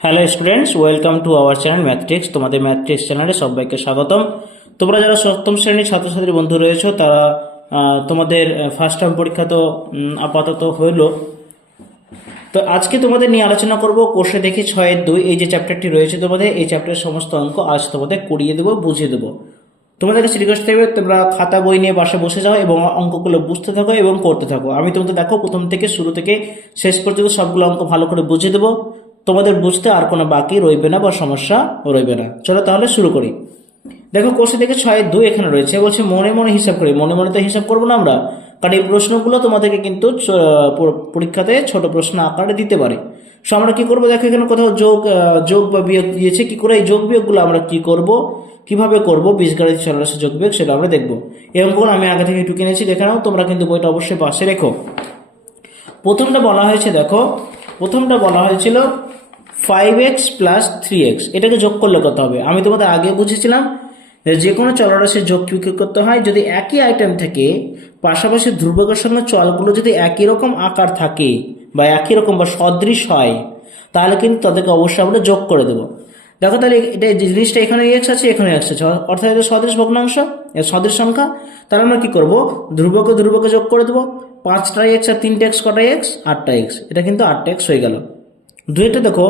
Hello students, welcome to our channel Mathtricks. তোমাদের Mathtricks চ্যানেলে সবাইকে স্বাগতম। তোমরা যারা সপ্তম শ্রেণীর ছাত্রছাত্রী বন্ধু রয়েছো তারা তোমাদের ফার্স্ট টার্ম পরীক্ষা তো আপাতত হইলো। তো আজকে তোমাদের নিয়ে আলোচনা করব কোষে দেখি 6-2 এই যে চ্যাপ্টারটি রয়েছে তোমাদের, এই চ্যাপ্টারের সমস্ত অঙ্ক আজ তোমাদের করিয়ে দেবো, বুঝিয়ে দেবো। তোমাদের কাছে রিকোয়েস্ট থাকবে তোমরা খাতা বই নিয়ে বাসে বসে যাও এবং অঙ্কগুলো বুঝতে থাকো এবং করতে থাকো। আমি তোমাদের দেখো প্রথম থেকে শুরু থেকে শেষ পর্যন্ত সবগুলো অঙ্ক ভালো করে বুঝিয়ে দেবো। তোমাদের বুঝতে আর কোনো বাকি রইবে না বা সমস্যা রইবে না। চলো তাহলে শুরু করি। দেখো কোষে থেকে 6-2 এখানে রয়েছে, বলছে মনে মনে হিসাব করি। মনে মনে তো হিসাব করবো না আমরা, কারণ এই প্রশ্নগুলো তোমাদেরকে কিন্তু পরীক্ষাতে ছোট প্রশ্ন আকারে দিতে পারে। সো আমরা কি করবো, দেখো এখানে কোথাও যোগ বা বিয়োগ দিয়েছে, কি করে এই যোগ বিয়োগগুলো আমরা কি করব, কিভাবে করব, বীজগণিত চলরাশি যোগ বিয়োগ সেটা আমরা দেখবো। এই অঙ্কগুলো আমি আগে থেকে টুকে নিয়েছি, দেখে নাও। তোমরা কিন্তু বইটা অবশ্যই পাশে রেখো। প্রথমটা বলা হয়েছে, দেখো প্রথমটা বলা হয়েছিল 5x প্লাস 3x, এটাকে যোগ করলে কত হবে? আমি তোমাদের আগে বুঝেছিলাম যে কোনো চলরাশির যোগ কি করতে হয়, যদি একই আইটেম থেকে পাশাপাশি ধ্রুবকের সঙ্গে চলগুলো যদি একই রকম আকার থাকে বা একই রকম বা সদৃশ হয়, তাহলে কিন্তু তাদেরকে অবশ্যই আমরা যোগ করে দেবো। দেখো তাহলে এটা জিনিসটা এখানে এক্স আছে, এখানে এক্স আছে, অর্থাৎ এটা সদৃশ ভগ্নাংশ, সদৃশ সংখ্যা। তাহলে আমরা কি করব, ধ্রুবকে ধ্রুবকে যোগ করে দেবো। 5টা এক্স আর 3টে এক্স কটা এক্স? 8টা এক্স। এটা কিন্তু 8টা এক্স হয়ে গেল। দুইটা দেখো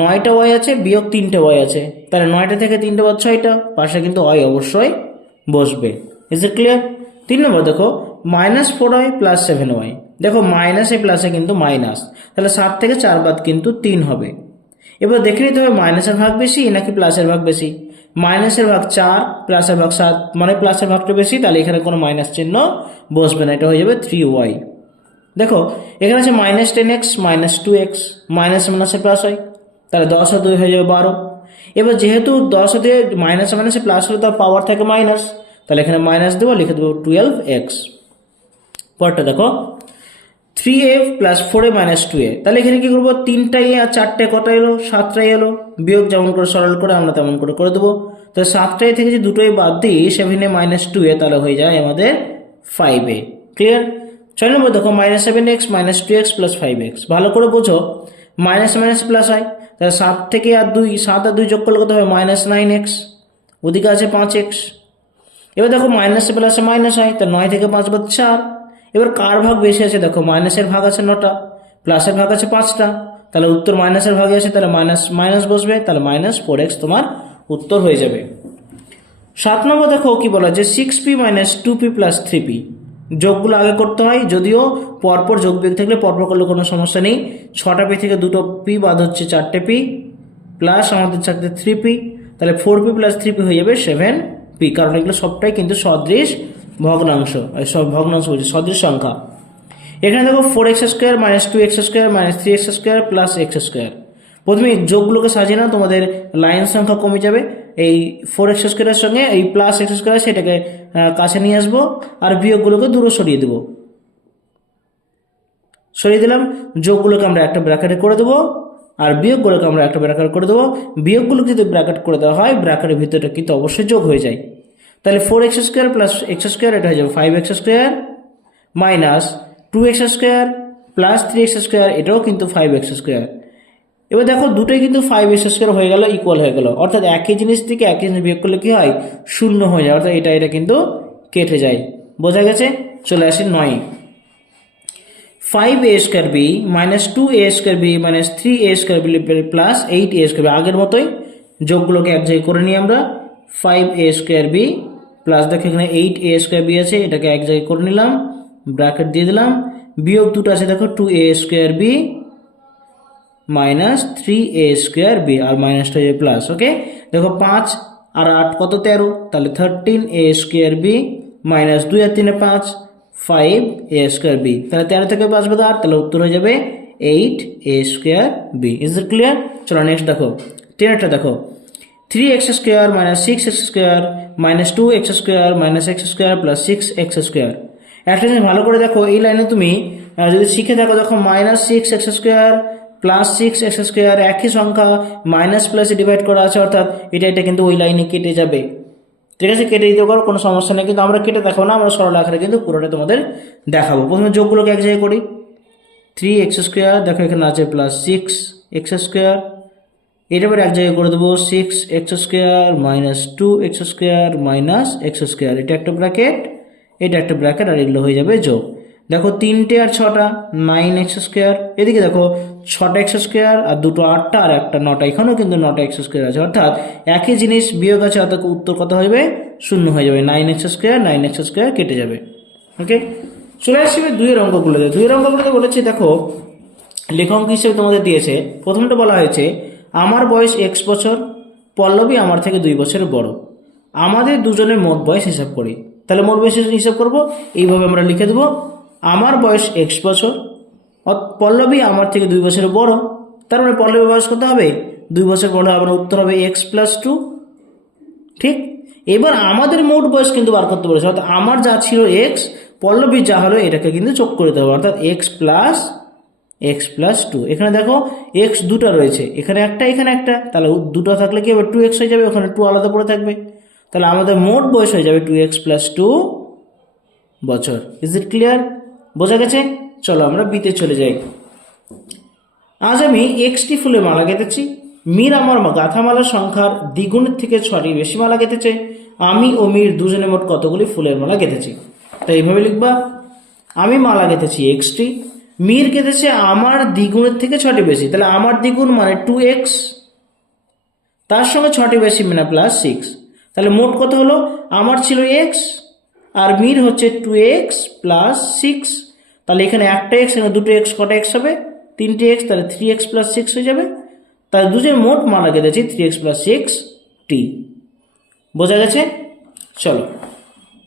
9টা ওয়াই আছে বিয়োগ 3টে ওয়াই আছে, তাহলে 9টা থেকে 3টে বাদ 6টা, পাশে কিন্তু ওয়াই অবশ্যই বসবে। Is it clear? 3 নম্বর দেখো -4y প্লাস 7y। দেখো মাইনাসে প্লাসে কিন্তু মাইনাস, তাহলে 7 থেকে 4 বাদ কিন্তু 3 হবে। এবার দেখে নিতে হবে মাইনাসের ভাগ বেশি নাকি প্লাসের ভাগ বেশি। মাইনাসের ভাগ 4, প্লাসের ভাগ 7, মানে প্লাসের ভাগটা বেশি, তাহলে এখানে কোনো মাইনাস চিহ্ন বসবে না, এটা হয়ে যাবে 3y। দেখো এখানে আছে -10x -2x, মাইনাস মাইনাসে প্লাস হয়, তাহলে 10 আর 2 হয়ে যাবে 12। এবার যেহেতু 10 দিয়ে মাইনাসে মাইনাসে প্লাস হলে তার পাওয়ার থাকে মাইনাস, তাহলে এখানে মাইনাস দেবো, লিখে দেবো 12x। পরটা দেখো 3a plus 4a minus 2a, তাহলে এখানে কি করবো, 3টা এ আর 4টে কটা এলো? 7টাই এলো। বিয়োগ যেমন করে সরল করে আমরা তেমন করে করে দেবো। তাহলে 7টাই থেকে যে দুটোই বাদ দিই 7a মাইনাস 2a, তাহলে হয়ে যায় আমাদের 5a। ক্লিয়ার? 6 নম্বর দেখো -7x -2x প্লাস 5x। ভালো করে বোঝো, মাইনাস মাইনাস প্লাস হয়, তাহলে 7 থেকে আর 2, 7 আর 2 যোগ করলে কত হবে? -9x। ওদিকে আছে 5x। এবার দেখো মাইনাসে প্লাসে মাইনাস হয়, তাহলে 9 থেকে 5 বাদ 4। এবার কার ভাগ বেশি আছে? দেখো মাইনাসের ভাগ আছে 9টা, প্লাসের ভাগ আছে 5টা, তাহলে উত্তর মাইনাসের ভাগে আছে, তাহলে মাইনাস মাইনাস বসবে, তাহলে -4x তোমার উত্তর হয়ে যাবে। 7 নম্বর দেখো কি বলা যে 6p - 2p প্লাস 3p। যোগগুলো আগে করতে হয়, যদিও পরপর যোগ বিয়োগ থাকলে পরপর করলে কোনো সমস্যা নেই। 6টা পি থেকে 2টো পি বাদ হচ্ছে 4টে পি, প্লাস আমাদের থাকতে 3p, তাহলে 4p প্লাস 3p হয়ে যাবে 7p, কারণ এগুলো সবটাই কিন্তু সদৃশ ভগ্নাংশ, সব ভগ্নাংশ বলছে সদৃশ সংখ্যা। এখানে দেখো 4x square -2x square -3x square plus x square. প্রথমে যোগগুলোকে সাজিয়ে নাও, তোমাদের লাইন সংখ্যা কমে যাবে। এই 4x স্কোয়ারের সঙ্গে এই প্লাস x স্কোয়ার সেটাকে কাছে নিয়ে আসবো, আর বিয়োগগুলোকে দূরে সরিয়ে দেবো। সরিয়ে দিলাম, যোগগুলোকে আমরা একটা ব্র্যাকেটে করে দেবো, আর বিয়োগগুলোকে আমরা একটা ব্র্যাকেট করে দেবো। বিয়োগগুলোকে যদি ব্র্যাকেট করে দেওয়া হয়, ব্র্যাকেটের ভিতরে কিন্তু অবশ্যই যোগ হয়ে যায়। তাহলে 4x square plus x square, এটা হয়ে যাবে 5x square minus 2x square plus 3x square, এটাও কিন্তু 5x স্কোয়ার। এবার দেখো দুটোই কিন্তু 5x স্কোয়ার হয়ে গেল, ইকুয়াল হয়ে গেল, অর্থাৎ একই জিনিস থেকে একই জিনিস বিয়োগ করলে কি হয়? শূন্য হয়ে যায়, অর্থাৎ এটা কিন্তু কেটে যায়। বোঝা গেছে? চলে আসি 9। 5a square b -2a square b -3a square b plus 8a square b. আগের মতোই যোগগুলোকে এক জায়গায় করে নিই আমরা। 5a স্কোয়ার বি প্লাস দেখো এখানে 8a স্কোয়ার বি আছে, এটাকে এক জায়গায় করে নিলাম, ব্র্যাকেট দিয়ে দিলাম। বিয়োগ দুটো আছে দেখো 2a square b -3a square b, আর মাইনাসটা হয়ে প্লাস। ওকে, দেখো 5 আর 8 কত? 13, তাহলে 13a স্কোয়ার বি -2 আর 3 5, 5a স্কোয়ার বি। তাহলে 13 থেকে 5 বাদ 8, তাহলে উত্তর হয়ে যাবে 8a square b. Is it clear? চলো নেক্সট দেখো 10টা দেখো 3x square -6x square -2x square -x square plus 6x square. একটা জিনিস ভালো করে দেখো, এই লাইনে তুমি যদি শিখে থাকো, দেখো -6x square plus 6x square একই সংখ্যা, মাইনাস প্লাসে ডিভাইড করা আছে, অর্থাৎ এটা কিন্তু ওই লাইনে কেটে যাবে। ঠিক আছে, কেটে দিতে পারো, কোনো সমস্যা নেই, কিন্তু আমরা কেটে দেখাবো না, আমরা সরল আকারে কিন্তু পুরোটা তোমাদের দেখাবো। প্রথমে যোগগুলোকে এক জায়গায় করি। 3x স্কোয়ার, দেখো এখানে আছে প্লাস 6x স্কোয়ার এটা এবার এক জায়গায় করে দেবো 6x² minus 2x² minus x², এটা একটা ব্র্যাকেট, এটা একটা ব্র্যাকেট, আর এগুলো হয়ে যাবে যোগ। দেখো 3টে আর 6টা 9x², এদিকে দেখো 6টা x² আর দুটো 8টা আর একটা 9টা, এখানেও কিন্তু 9টা x² আছে, অর্থাৎ একই জিনিস বিয়োগ আছে, অর্থাৎ উত্তর কত হবে 0 হয়ে যাবে, 9x² কেটে যাবে। ওকে, চলে আসবে 2 এর অঙ্কগুলোতে। 2 এর অঙ্কগুলোতে বলেছে দেখো লেখা অঙ্ক হিসেবে তোমাদের দিয়েছে, প্রথমটা বলা হয়েছে আমার বয়স x বছর, পল্লবী আমার থেকে 2 বছরের বড়, আমাদের দুজনের মোট বয়স হিসাব করি। তাহলে মোট বয়স হিসাব করব, এইভাবে আমরা লিখে দেবো আমার বয়স x বছর, পল্লবী আমার থেকে 2 বছরের বড়, তার মানে পল্লবীর বয়স কত হবে 2 বছর বড়, আমার উত্তর হবে x+2। ঠিক, এবার আমাদের মোট বয়স কিন্তু বার করতে বলেছে, অর্থাৎ আমার যা ছিল x, পল্লবীর যা হলো এটাকে কিন্তু যোগ করে দিতে হবে, অর্থাৎ x+2। এখানে দেখো x দুটো রয়েছে, এখানে একটা এখানে একটা, তাহলে দুটো থাকলে কি হবে 2x হয়ে যাবে, ওখানে 2 আলাদা পড়ে থাকবে, তাহলে আমাদের মোট বয়স হয়ে যাবে 2x+2 বছর। Is it clear? বোঝা গেছে? চলো আমরা বিতে চলে যাই। আজ আমি একটি ফুলের মালা গেঁথেছি, মীর আমার গাঁথামালার সংখ্যার দ্বিগুণের থেকে 6টি বেশি মালা গেঁথেছে, আমি ও মীর দুজনে মোট কতগুলি ফুলের মালা গেঁথেছি। তাই এইভাবে লিখবা, আমি মালা গেঁথেছি xটি, মীর গেঁথেছে আমার দ্বিগুণের থেকে 6টি বেশি, তাহলে আমার দ্বিগুণ মানে 2x, তার সঙ্গে 6টি বেশি মানে +6, তাহলে মোট কত হলো, আমার ছিল x আর মীর হচ্ছে 2x + 6, তাহলে এখানে একটা x, এখানে দুটো x, কটা x হবে 3টে x, তাহলে 3x + 6 হয়ে যাবে, তাহলে দুজন মোট মালা গেঁথেছি 3x + 6t। বোঝা গেছে? চলো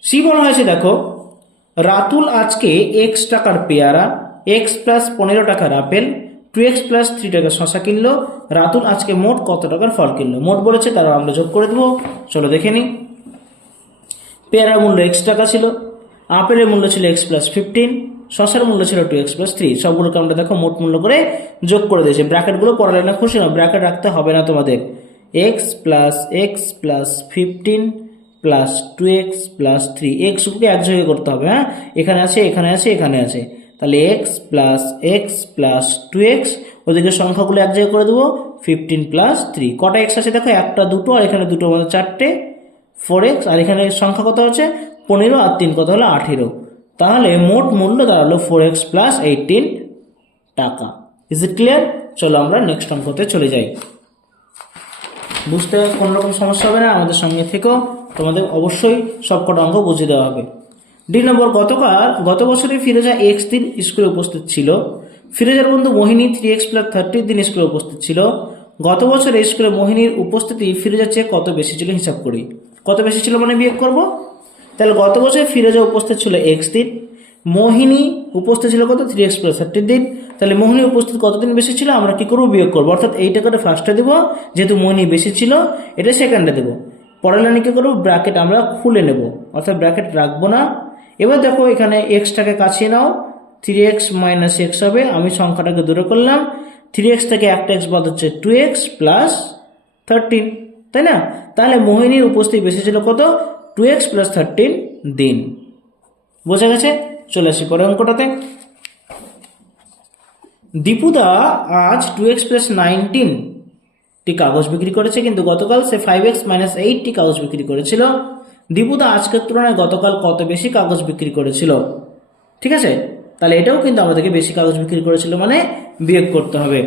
সি বলা হয়েছে দেখো রাতুল আজকে x টাকার পেয়ারা, x + 15 টাকার আপেল, 2x + 3 টাকার শশা কিনলো, রাতুল আজকে মোট কত টাকার ফল কিনলো। মোট বলেছে, তারা আমরা যোগ করে দেবো। চলো দেখে নিই। পেয়ারার মূল্য x টাকা ছিল, আপেলের মূল্য ছিল x + 15, শশার মূল্য ছিল 2x + 3, সবগুলোকে আমরা দেখো মোট মূল্য করে যোগ করে দিয়েছি। ব্র্যাকেটগুলো পড়ালে না খুশি না, ব্র্যাকেট রাখতে হবে না তোমাদের। x + 15 + 2x + 3, এক্সগুলোকে এক জায়গায় করতে হবে। হ্যাঁ, এখানে আছে এখানে আছে এখানে আছে, তাহলে x + 2x, ওদিকে সংখ্যাগুলো এক জায়গায় করে দেবো 15 + 3। কটা x আছে দেখো, একটা দুটো আর এখানে দুটো মানে 4টে, 4x, আর এখানে সংখ্যা কত হচ্ছে 15 আর 3 কত হলো 18, তাহলে মোট মূল্য দাঁড়ালো 4x + 18 টাকা। Is it clear? চলো আমরা নেক্সট অঙ্কতে চলে যাই। বুঝতে কোনো রকম সমস্যা হবে না, আমাদের সঙ্গে থেকেও, তোমাদের অবশ্যই সবকটা অঙ্ক বুঝিয়ে দেওয়া হবে। ডি নম্বর, গত বছরে ফিরোজা x দিন স্কুলে উপস্থিত ছিল, ফিরোজার বন্ধু মোহিনী 3x + 30 দিন স্কুলে উপস্থিত ছিল, গত বছরে স্কুলে মোহিনীর উপস্থিতি ফিরোজার চেয়ে কত বেশি ছিল হিসাব করি। কত বেশি ছিল মানে বিয়োগ করব, তাহলে গত বছর ফিরোজা উপস্থিত ছিল x দিন, মোহিনী উপস্থিত ছিল কত 3x + 30 দিন, তাহলে মোহিনী উপস্থিত কতদিন বেশি ছিল, আমরা কি করবো বিয়োগ করবো, অর্থাৎ এই টাকাটা ফার্স্টে দেবো, যেহেতু মোহিনী বেশি ছিল এটা সেকেন্ডে দেবো। পরের লাইনে কি করবো, ব্র্যাকেট আমরা খুলে নেব, অর্থাৎ ব্র্যাকেট রাখবো না। এবার দেখো এখানে এক্সটাকে কাছিয়ে নাও, 3x - x হবে, আমি সংখ্যাটাকে দূরে করলাম, 3x থেকে একটা x বাদ হচ্ছে 2x + 13, তাই না? তাহলে মোহিনীর উপস্থিতি বেশি ছিল কত 2x + 13 দিন। বোঝা গেছে? চলে আসি পরের অঙ্কটাতে। দীপুদা আজ 2x + 19 টি কাগজ বিক্রি করেছে, কিন্তু গতকাল সে 5x - 8 টি কাগজ বিক্রি করেছিল। দীপুদা আজকের তুলনায় গতকাল কত বেশি কাগজ বিক্রি করেছিল? ঠিক আছে, তাহলে এটাও কিন্তু আমাদেরকে বেশি কাগজ বিক্রি করেছিল মানে বিয়োগ করতে হবে।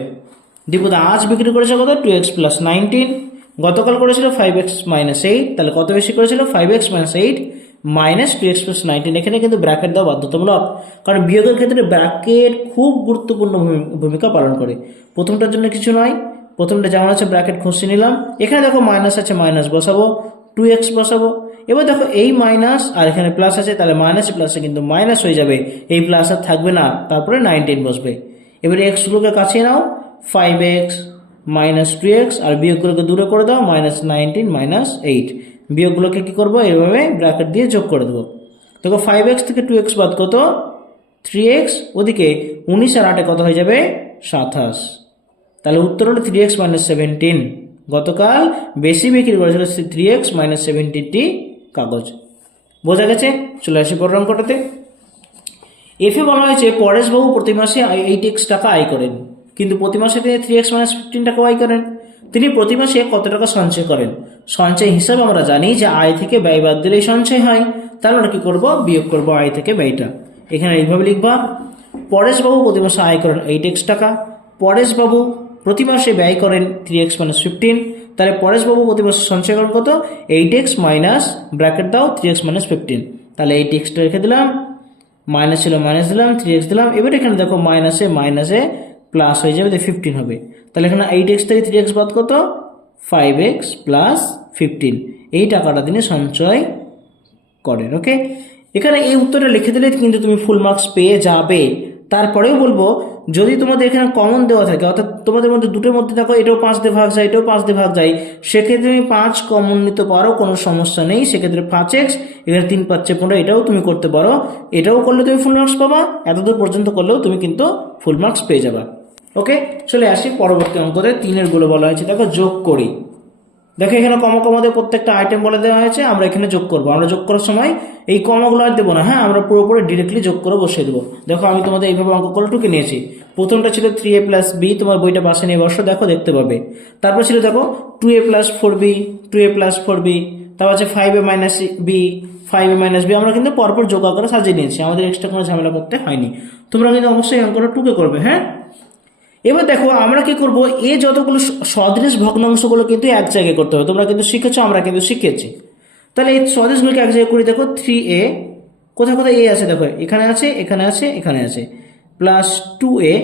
দীপুদা আজ বিক্রি করেছে কত 2x + 19, গতকাল করেছিল 5x - 8, তাহলে কত বেশি করেছিল 5x - 8 - 2x + 19। এখানে কিন্তু ব্র্যাকেট দেওয়া বাধ্যতামূলক, কারণ বিয়োগের ক্ষেত্রে ব্র্যাকেট খুব গুরুত্বপূর্ণ ভূমিকা পালন করে। প্রথমটার জন্য কিছু নয়, প্রথমটা যেমন আছে ব্র্যাকেট খুঁজে নিলাম, এখানে দেখো মাইনাস আছে, মাইনাস বসাবো, 2x বসাবো। এবার দেখো এই মাইনাস আর এখানে প্লাস আছে, তাহলে মাইনাস প্লাসে কিন্তু মাইনাস হয়ে যাবে, এই প্লাস আর থাকবে না, তারপরে 19 বসবে। এবারে এক্সগুলোকে কাছে নাও, 5x - 2x, আর বিয়োগগুলোকে দূরে করে দাও, -19 - 8। বিয়োগগুলোকে কি করবো, এভাবে ব্র্যাকেট দিয়ে যোগ করে দেবো। দেখো 5x থেকে 2x বাদ কত 3x, ওদিকে 19 আর 8 কত হয়ে যাবে 27, তাহলে উত্তর হলো 3x - 17। গতকাল বেশি বিক্রি করেছিল 3x - 17টি কাগজ। বোঝা গেছে? চলে আসি পরের অঙ্কটাতে। এফে বলা হয়েছে পরেশবাবু প্রতি মাসে 8x টাকা আয় করেন, কিন্তু প্রতি মাসে তিনি 3x - 15 টাকা আয় করেন। তিনি প্রতি মাসে কত টাকা সঞ্চয় করেন। সঞ্চয় হিসাবে আমরা জানি যে আয় থেকে ব্যয় বাদ দিলেই সঞ্চয় হয়, তাহলে আমরা কি করব, বিয়োগ করব আয় থেকে ব্যয়টা। এখানে এইভাবে লিখবা, পরেশবাবু প্রতি মাসে আয় করেন 8x টাকা, পরেশবাবু প্রতি মাসে ব্যয় করেন 3x - 15, তাহলে পরেশবাবু প্রতি মাসে সঞ্চয় করেন কত, 8x মাইনাস ব্র্যাকেট দাও 3x - 15, তাহলে 8xটা রেখে দিলাম, মাইনাস ছিল মাইনাস দিলাম, 3x দিলাম। এবার এখানে দেখো মাইনাসে মাইনাসে প্লাস হয়ে যাবে, 15 হবে। তাহলে এখানে 8x থেকে 3x বাদ কত, 5x প্লাস 15, এই টাকাটা তিনি সঞ্চয় করেন। ওকে, এখানে এই উত্তরটা লিখে দিলে কিন্তু তুমি ফুল মার্কস পেয়ে যাবে। তারপরেও বলবো, যদি তোমাদের এখানে কমন দেওয়া থাকে, অর্থাৎ তোমাদের মধ্যে দুটোর মধ্যে দেখো এটাও 5 দিয়ে ভাগ যায়, এটাও 5 দিয়ে ভাগ যায়, সেক্ষেত্রে তুমি 5 কমন নিতে পারো, কোনো সমস্যা নেই। সেক্ষেত্রে 5x, এখানে 3 × 5 = 15, এটাও তুমি করতে পারো। এটাও করলে তুমি ফুল মার্কস পাবা, এতদূর পর্যন্ত করলেও তুমি কিন্তু ফুল মার্কস পেয়ে যাবা। ওকে, চলে আসি পরবর্তী অঙ্কতে। 3 গুলো বলা হয়েছে, দেখো যোগ করি। দেখো এখানে কমা কমাদের প্রত্যেকটা আইটেম বলে দেওয়া হয়েছে, আমরা এখানে যোগ করবো। আমরা যোগ করার সময় এই কমাগুলো আর দেবো না, হ্যাঁ, আমরা পুরোপুরি ডিরেক্টলি যোগ করে বসিয়ে দেবো। দেখো আমি তোমাদের এইভাবে অঙ্ক করে টুকে নিয়েছি। প্রথমটা ছিল 3a + b, তোমার বইটা পাশে নিয়ে বসো, দেখো দেখতে পাবে। তারপর ছিল দেখো 2a + 4b, 2a + 4b, তারপর আছে 5a - b, 5a - b, আমরা কিন্তু পরপর যোগ করে সাজিয়ে নিয়েছি, আমাদের এক্সট্রা কোনো ঝামেলা করতে হয়নি। তোমরা কিন্তু অবশ্যই অঙ্কটা টুকে করবে, হ্যাঁ। এবার দেখো আমরা কি করব, এই যতগুলো সদৃশ ভগ্নাংশগুলো কিন্তু এক জায়গায় করতে হবে। তোমরা কিন্তু শিখেছো, আমরা কিন্তু শিখেছি। তাহলে এই সদৃশগুলোকে এক জায়গায় করি। দেখো 3a, কোথায় কোথায় a আছে, দেখো এখানে আছে, এখানে আছে, এখানে আছে, প্লাস 2a,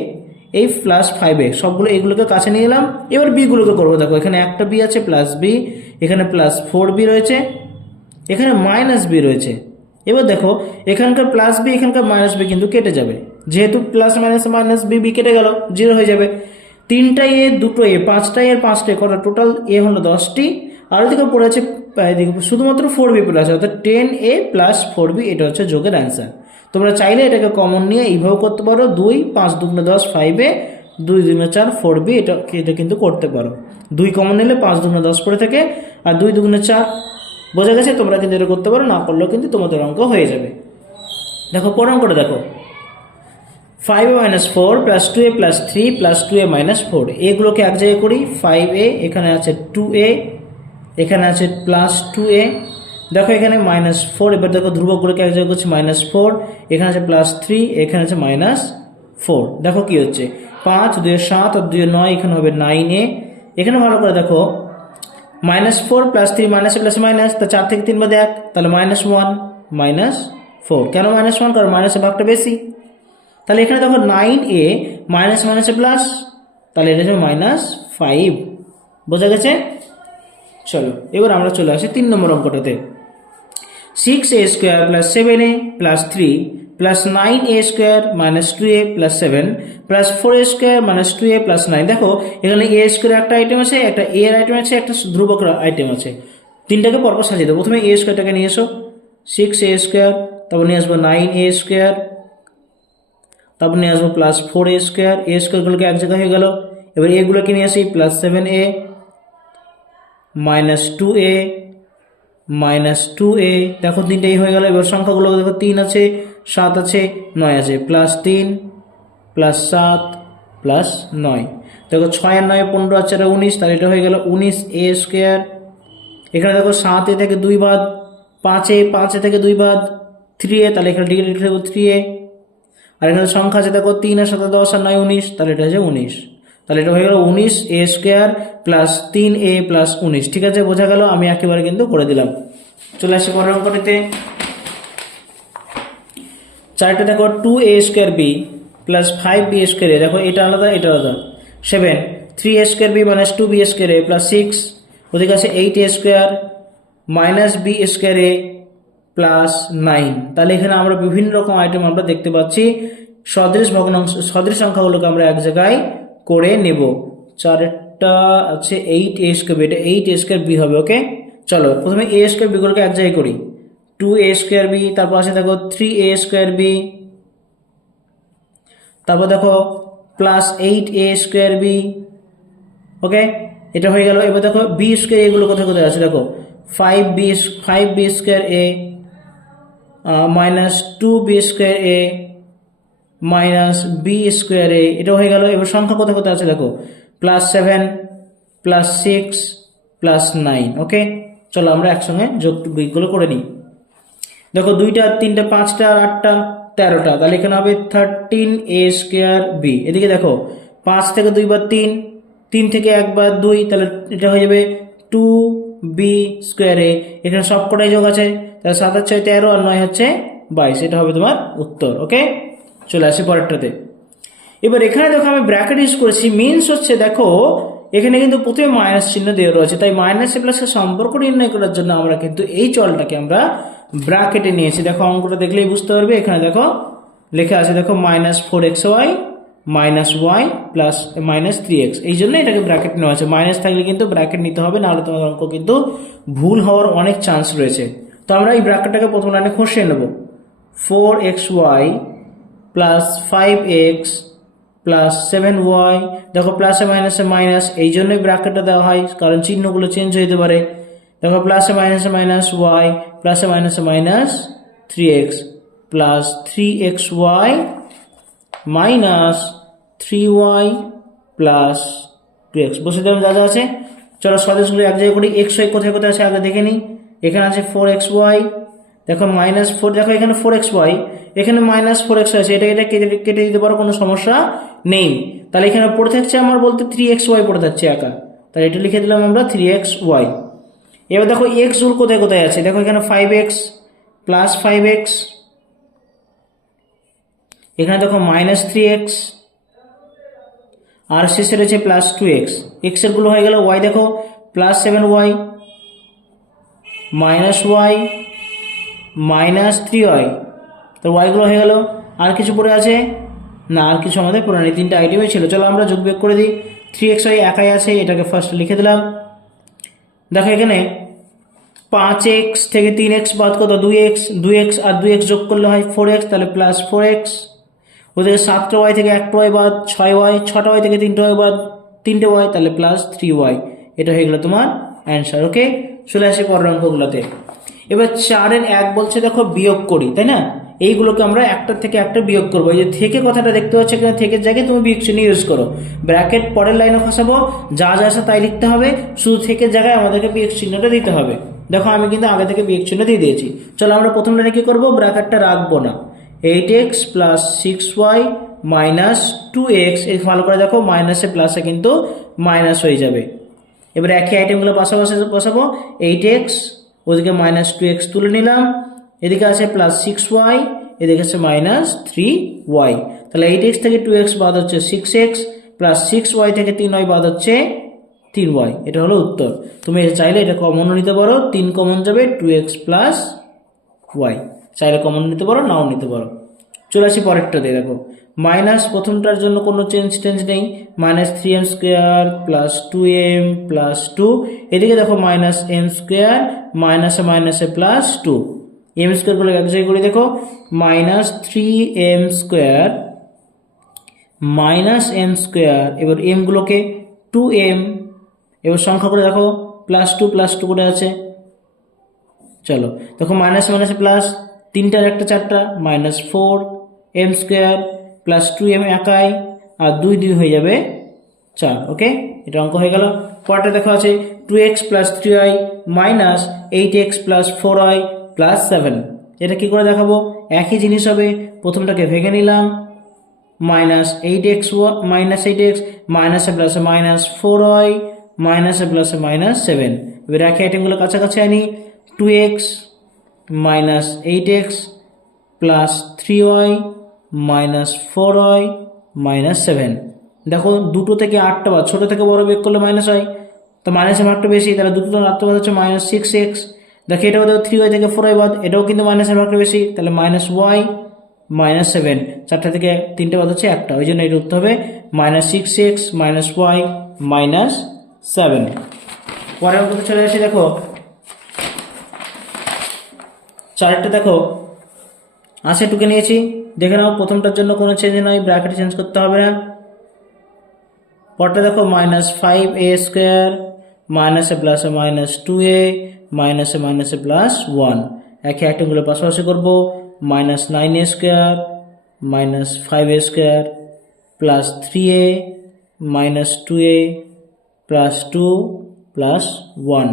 এই প্লাস 5a, সবগুলো এগুলোকে কাছে নিয়ে এলাম। এবার b গুলোকে করবো। দেখো এখানে একটা b আছে, প্লাস b, এখানে প্লাস 4b রয়েছে, এখানে মাইনাস b রয়েছে। এবার দেখো এখানকার প্লাস বি, এখানকার মাইনাস বি কিন্তু কেটে যাবে, যেহেতু plus minus minus b, b কেটে গেল, 0 হয়ে যাবে। 3টা এ, 2টো এ, 5টা এর 5টা, কত টোটাল এ হলো 10টি। আর ওইদিকে পড়ে আছে শুধুমাত্র 4b প্লাস, অর্থাৎ 10a + 4b, এটা হচ্ছে যোগের অ্যান্সার। তোমরা চাইলে এটাকে কমন নিয়ে এইভাবে করতে পারো, 2 5 2 10 5a, 2 2 4 4b, এটা কিন্তু করতে পারো। 2 কমন নিলে 5 2 10 পড়ে থাকে, আর 2 2 4, বোঝা গেছে। তোমরা কিন্তু এটা করতে পারো, না করলেও কিন্তু তোমাদের অঙ্ক হয়ে যাবে। দেখো পরের অঙ্কটা দেখো, 5a - 4 + 2a + 3 + 2a - 4, এগুলোকে এক জায়গায় করি। 5a, এখানে আছে 2a, এখানে আছে প্লাস 2a, দেখো এখানে -4। এবার দেখো ধ্রুবকগুলোকে এক জায়গায় করছি, -4, এখানে আছে +3, এখানে আছে -4। দেখো কি হচ্ছে, 5 2 7 আর 2 9, এখানে হবে 9a। এখানে ভালো করে দেখো, -4 + 3, মাইনাসে প্লাসে মাইনাস, তা 4 থেকে 3 বাদে 1, তাহলে -1 - 4। কেন -1? কারণ মাইনাসের ভাগটা বেশি। তাহলে এখানে দেখো 9a, মাইনাস মাইনাসে প্লাস, তাহলে এটা হচ্ছে -5। বোঝা গেছে? চলো এবার আমরা চলে আসি 3 নম্বর অঙ্কটাতে। 6a² + 7a + 3 + 9a² - 2a + 7 + 4a² - 2a + 9। দেখো এখানে a² একটা আইটেম আছে, একটা a এর আইটেম আছে, একটা ধ্রুবক আইটেম আছে। তিনটাকে পরপর সাজিয়ে দেবো। প্রথমে a²টাকে নিয়ে এসো, 6a², তারপর নিয়ে আসবো 9a², তারপর নিয়ে আসবো +4a², a²গুলোকে এক জায়গায় হয়ে গেল। এবার এগুলোকে নিয়ে আসি, +7a - 2a -2a, দেখো তিনটাই হয়ে গেল। এবার সংখ্যাগুলো দেখো, 3 আছে, 7 আছে, 9 আছে, +3 +7 +9। দেখো 6 আর 9 15 আর 4 19, তাহলে এটা হয়ে গেল 19a²। এখানে দেখো 7a থেকে 2 বাদ, 5a থেকে 2 বাদ, 3a, তাহলে এখানে ডিগ্রি লিখে 3a। আর এখানে সংখ্যা আছে দেখো 3 আর 7 10 আর 9 19, তাহলে এটা হচ্ছে 19। তাহলে এটা হয়ে গেল 19a² + 3a + 19। ঠিক আছে, বোঝা গেল? আমি একেবারে কিন্তু করে দিলাম। চলে আসি পরের অঙ্কটিতে। 4টা দেখো, 2a² b + 5b²a, দেখো এটা আলাদা, এটা আলাদা। 7 3a² b - 2b² + 6, ওদিকে আছে 8a² - b² + 9। তাহলে এখানে আমরা বিভিন্ন রকম আইটেম আমরা দেখতে পাচ্ছি। সদৃশ ভগ্নাংশ, সদৃশ সংখ্যাগুলোকে আমরা এক জায়গায় করে নেব। 4টা আছে 8a², এটা 8a² b হবে। ওকে, চলো প্রথমে a² b গুলোকে এক জায়গায় করি। 2a² b, তারপর আছে দেখো 3a² b, তারপর দেখো +8a² b। ওকে, এটা হয়ে গেল। এবার দেখো b², এগুলো কোথায় কোথায় আছে, দেখো 5b² a -2b² a -b² a, এটা হয়ে গেল। এবার সংখ্যা কোথায় কোথায় আছে দেখো, +7 প্লাস 6 প্লাস 9। ওকে, চলো আমরা একসঙ্গে যোগগুলো করে নিই। দেখো 2টা 3টা 5টা 8টা 13টা, তাহলে এখানে হবে 13a²b। এদিকে দেখো 5 থেকে 2 বার 3, 3 থেকে 1 বার 2, তাহলে এটা হয়ে যাবে 2b²a। এখানে সব কটাই যোগ আছে, তাহলে 7 আর 6 13 আর 9 হচ্ছে 22। এটা হবে তোমার উত্তর। ওকে, চলে আসি পরেরটাতে। এবার এখানে দেখো আমি ব্র্যাকেট ইউজ করেছি, মিনস হচ্ছে দেখো এখানে কিন্তু প্রথমে মাইনাস চিহ্ন দেওয়া রয়েছে, তাই মাইনাস এ প্লাসের সম্পর্ক নির্ণয় করার জন্য আমরা কিন্তু এই চলটাকে আমরা ব্র্যাকেটে নিয়েছি। দেখো অঙ্কটা দেখলেই বুঝতে পারবে, এখানে দেখো লেখা আছে, দেখো -4xy -y প্লাস -3x। এই জন্য এটাকে ব্র্যাকেট নেওয়া আছে। মাইনাস থাকলে কিন্তু ব্র্যাকেট নিতে হবে, নাহলে তোমার অঙ্ক কিন্তু ভুল হওয়ার অনেক চান্স রয়েছে। তো আমরা এই ব্র্যাকেটটাকে প্রথম লাইনে খসিয়ে নেব। 4xy plus 5x plus 7y। দেখো প্লাসে মাইনাসে মাইনাস, এই জন্যই ব্র্যাকেটটা দেওয়া হয়, কারণ চিহ্নগুলো চেঞ্জ হয়ে যেতে পারে। দেখো প্লাসে মাইনাসে মাইনাস y প্লাসে মাইনাসে minus 3x plus 3xy minus 3y plus 2x। বসে দিলাম যা যা আছে। চলো সদস্যগুলো এক জায়গায় করি। xy কোথায় কোথায় আছে আগে দেখে নিই। এখানে আছে 4xy, দেখো -4, দেখো এখানে 4xy, এখানে -4xy আছে, এটা কেটে দিতে পারো, কোনো সমস্যা নেই। তাহলে এখানে পড়ে থাকছে আমার বলতে 3xy পড়ে থাকছে একা, তাহলে এটা লিখে দিলাম আমরা 3xy। এবার দেখো x গুলো কোথায় কোথায় আছে, দেখো এখানে 5x প্লাস 5x, এখানে দেখো -3x, আর শেষে রয়েছে প্লাস 2x। x এর গুলো হয়ে গেল। y দেখো প্লাস 7y -y -3y, তো y গুলো হয়ে গেল। আর কিছু পড়ে আছে না, আর কিছু আমাদের পড়ে নেই, 3টা আইটেমই ছিল। চলো আমরা যোগ বিয়োগ করে দিই। 3xy একাই আছে, এটাকে ফার্স্ট লিখে দিলাম। দেখো এখানে 5x থেকে 3x বাদ কত, 2x, 2x আর 2x যোগ করলে হয় 4x, তাহলে প্লাস 4x। ওদিকে 7টা y থেকে 1টা y বাদ 6y, 6টা y থেকে 3টা y বাদ 3টে y, তাহলে প্লাস 3y। এটা হয়ে গেল তোমার অ্যান্সার। ওকে, চলে আসি পরের অঙ্কগুলোতে। এবার 4-এর 1 বলছে দেখো বিয়োগ করি, তাই না? এইগুলোকে আমরা একটা থেকে একটা বিয়োগ করবো। এই যে থেকে কথাটা দেখতে পাচ্ছ, এখানে থেকে জায়গায় তুমি বিয়োগ চিহ্ন ইউজ করো। ব্র্যাকেট পরের লাইনে খসাবো, যা যা আছে তাই লিখতে হবে, শুধু থেকে জায়গায় আমাদেরকে বিয়োগ চিহ্নটা দিতে হবে। দেখো আমি কিন্তু আগে থেকে বিয়োগ চিহ্ন দিয়ে দিয়েছি। চলো আমরা প্রথম লাইনে কি করবো, ব্র্যাকেটটা রাখবো না। 8x plus 6y minus 2x, এই ভালো করে দেখো মাইনাসে প্লাসে কিন্তু মাইনাস হয়ে যাবে। এবার একই আইটেমগুলো পাশাপাশি বসাবো। 8x, ওদিকে -2x তুলে নিলাম, এদিকে আছে প্লাস 6y, এদিকে আছে -3y। তাহলে 8x থেকে 2x বাদ হচ্ছে 6x, প্লাস 6y থেকে 3y বাদ হচ্ছে 3y। এটা হলো উত্তর। তুমি চাইলে এটা কমন নিতে পারো, 3 কমন যাবে, 2x প্লাস y। চাইলে কমন নিতে পারো, নাও নিতে পারো। চলে আসি পরেরটাতে। দেখো মাইনাস প্রথমটার জন্য কোনো চেঞ্জ নেই, -3m² প্লাস 2m প্লাস 2। এদিকে দেখো -m² মাইনাসে মাইনাসে প্লাস 2, m² গুলো এক জায়গায় করে দেখো, -3m² -m², এবার m গুলোকে 2m, এবার সংখ্যা করে দেখো +2 করে আছে। চলো দেখো মাইনাস মাইনাসে প্লাস, 3টার একটা 4টা, -4m² প্লাস 2m একাই, আর 2 2 হয়ে যাবে 4। ওকে, এটা অঙ্ক হয়ে গেল। পরটা দেখো আছে 2x plus 3y minus 8x plus 4y plus 7। এটা কি করে দেখাবো, একই জিনিস হবে। প্রথমটাকে ভেঙে নিলাম, -8x মাইনাসে প্লাসে -4y মাইনাসে প্লাসে -7। এবার একই আইটেমগুলো কাছাকাছি আনি। 2x minus 8x plus 3y minus 4y minus 7। দেখো দুটো থেকে 8টা বাদ, ছোট থেকে বড় বিয়োগ করলে মাইনাস হয়, তো মাইনাসের ভাগটা বেশি, তাহলে দুটো থেকে 8টা বাদ হচ্ছে -6x। দেখো এটাও দেখো 3y থেকে 4y বাদ, এটাও কিন্তু মাইনাসের ভাগটা বেশি, তাহলে -y -7। 4টা থেকে 3টে বাদ হচ্ছে 1টা, ওই জন্য এটা উত্তর হবে -6x -y -7। পরের অঙ্কতে চলে আসি। দেখো চারটা দেখো আছে, টুকে নিয়েছি, দেখে নাও। প্রথমটার জন্য কোনো চেঞ্জ নয়, ব্র্যাকেট চেঞ্জ করতে হবে না। পরটা দেখো -5a² মাইনাসে প্লাসে -2a মাইনাসে মাইনাসে প্লাস 1। একই আইটেমগুলো পাশাপাশি করবো। -9a² -5a² plus 3a -2a plus 2 plus 1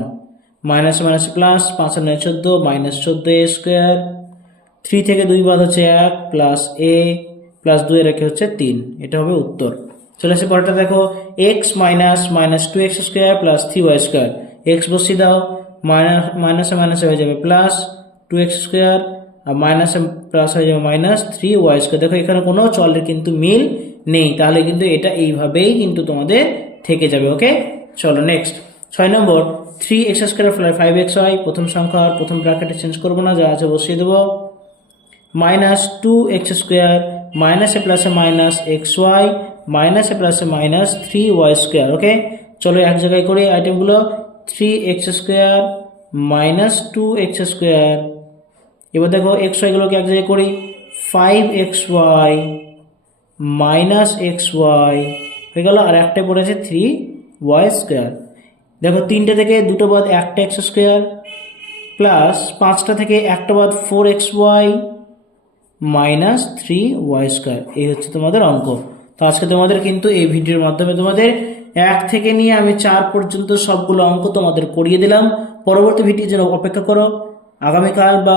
minus minus plus 5 আর 9 14 মাইনাস 14a স্কোয়ার 3 থেকে 2 বাদ হচ্ছে 1 প্লাস a প্লাস 2 এর রেখে হচ্ছে 3। এটা হবে উত্তর। চলে আসে পরেরটা দেখো x minus minus 2x square plus 3y square. x বসিয়ে দাও, মাইনাসে মাইনাসে হয়ে যাবে প্লাস 2x স্কোয়ার আর মাইনাসে প্লাস হয়ে যাবে মাইনাস 3y স্কোয়ার। দেখো এখানে কোনো চলের কিন্তু মিল নেই, তাহলে কিন্তু এটা এইভাবেই কিন্তু তোমাদের থেকে যাবে। ওকে, চলো নেক্সট 6 নম্বর 3x স্কোয়ার প্লাস 5xy। প্রথম সংখ্যা আর প্রথম ব্র্যাকেটে চেঞ্জ করবো না, যা আছে বসিয়ে দেবো। মাইনাস 2x স্কোয়ার মাইনাসে প্লাসে মাইনাস xy মাইনাসে প্লাসে মাইনাস 3y স্কোয়ার। ওকে, চলো এক জায়গায় করি আইটেমগুলো। 3x square minus 2x square, এবার দেখো xy গুলোকে এক জায়গায় করি। 5xy মাইনাস xy হয়ে গেল, আর একটা পড়েছে 3y স্কোয়ার। দেখো 3টে থেকে 2টো বাদ একটা x স্কোয়ার প্লাস 5টা থেকে একটা বাদ 4xy মাইনাস 3y স্কোয়ার। এই হচ্ছে তোমাদের অঙ্ক। তো আজকে তোমাদের কিন্তু এই ভিডিওর মাধ্যমে তোমাদের 1 থেকে নিয়ে আমি 4 পর্যন্ত সবগুলো অঙ্ক তোমাদের করিয়ে দিলাম। পরবর্তী ভিডিওর জন্য অপেক্ষা করো, আগামীকাল বা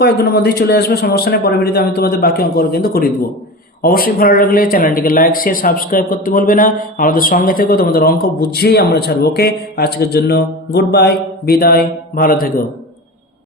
কয়েকদিনের মধ্যেই চলে আসবে, সমস্যা নেই। পরের ভিডিওতে আমি তোমাদের বাকি অঙ্কগুলো কিন্তু করিয়ে দেবো। অবশ্যই ভালো লাগলে চ্যানেলটিকে লাইক শেয়ার সাবস্ক্রাইব করতে বলবে না। আমাদের সঙ্গে থেকেও তোমাদের অঙ্ক বুঝিয়েই আমরা ছাড়বো। ওকে, আজকের জন্য গুড বাই, বিদায়, ভালো থেকো।